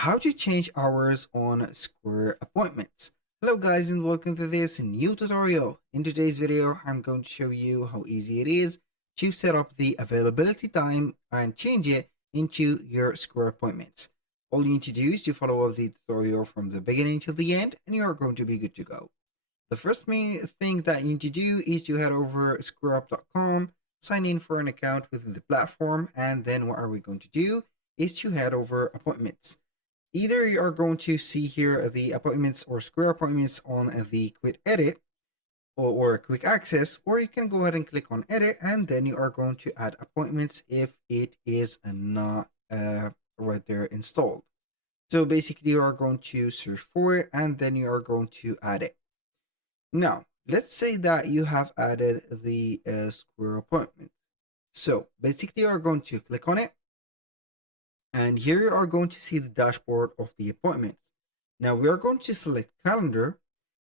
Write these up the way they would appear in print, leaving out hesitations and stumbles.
How to change hours on Square appointments. Hello guys and welcome to this new tutorial. In today's video, I'm going to show you how easy it is to set up the availability time and change it into your Square appointments. All you need to do is to follow the tutorial from the beginning till the end and you are going to be good to go. The first main thing that you need to do is to head over squareup.com, sign in for an account within the platform, and then what are we going to do is to head over appointments. Either you are going to see here the appointments or Square appointments on the quick edit or quick access, or you can go ahead and click on edit and then you are going to add appointments if it is not right there installed. So basically you are going to search for it and then you are going to add it. Now, let's say that you have added the Square appointment. So basically you are going to click on it and here you are going to see the dashboard of the appointments. Now we are going to select calendar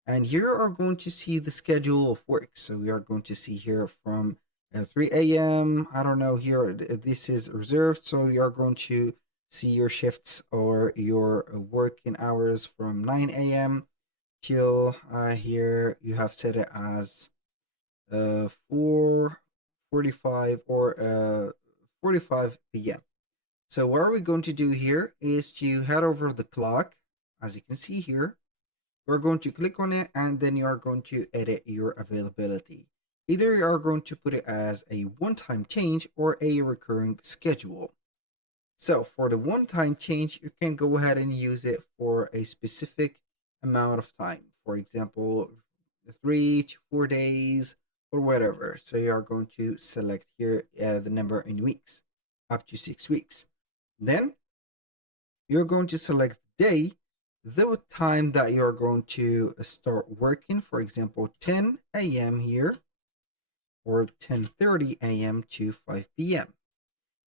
and here you are going to see the schedule of work. So we are going to see here from 3 a.m. I don't know here, this is reserved. So you are going to see your shifts or your working hours from 9 a.m. till here you have set it as 4:45 or 45 p.m. So what are we going to do here is to head over the clock. As you can see here, we're going to click on it and then you are going to edit your availability. Either you are going to put it as a one-time change or a recurring schedule. So for the one-time change, you can go ahead and use it for a specific amount of time. For example, 3 to 4 days or whatever. So you are going to select here the number in weeks, up to 6 weeks. Then you're going to select the day, the time that you're going to start working. For example, 10 a.m. here or 10:30 a.m. to 5 p.m.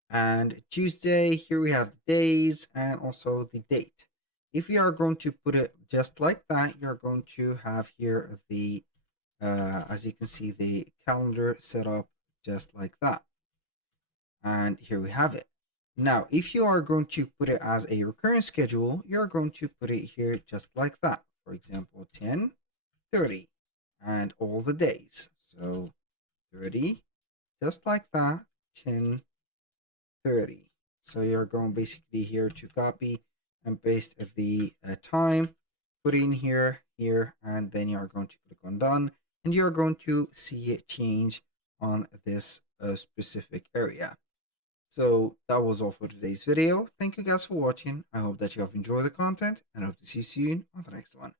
And Tuesday, here we have the days and also the date. If you are going to put it just like that, you're going to have here the, as you can see, the calendar set up just like that. And here we have it. Now, if you are going to put it as a recurring schedule, you're going to put it here just like that. For example, 10:30 and all the days. So 30, just like that, 10:30. So you're going basically here to copy and paste the time, put in here, and then you're going to click on done, and you're going to see it change on this specific area. So that was all for today's video. Thank you guys for watching. I hope that you have enjoyed the content and I hope to see you soon on the next one.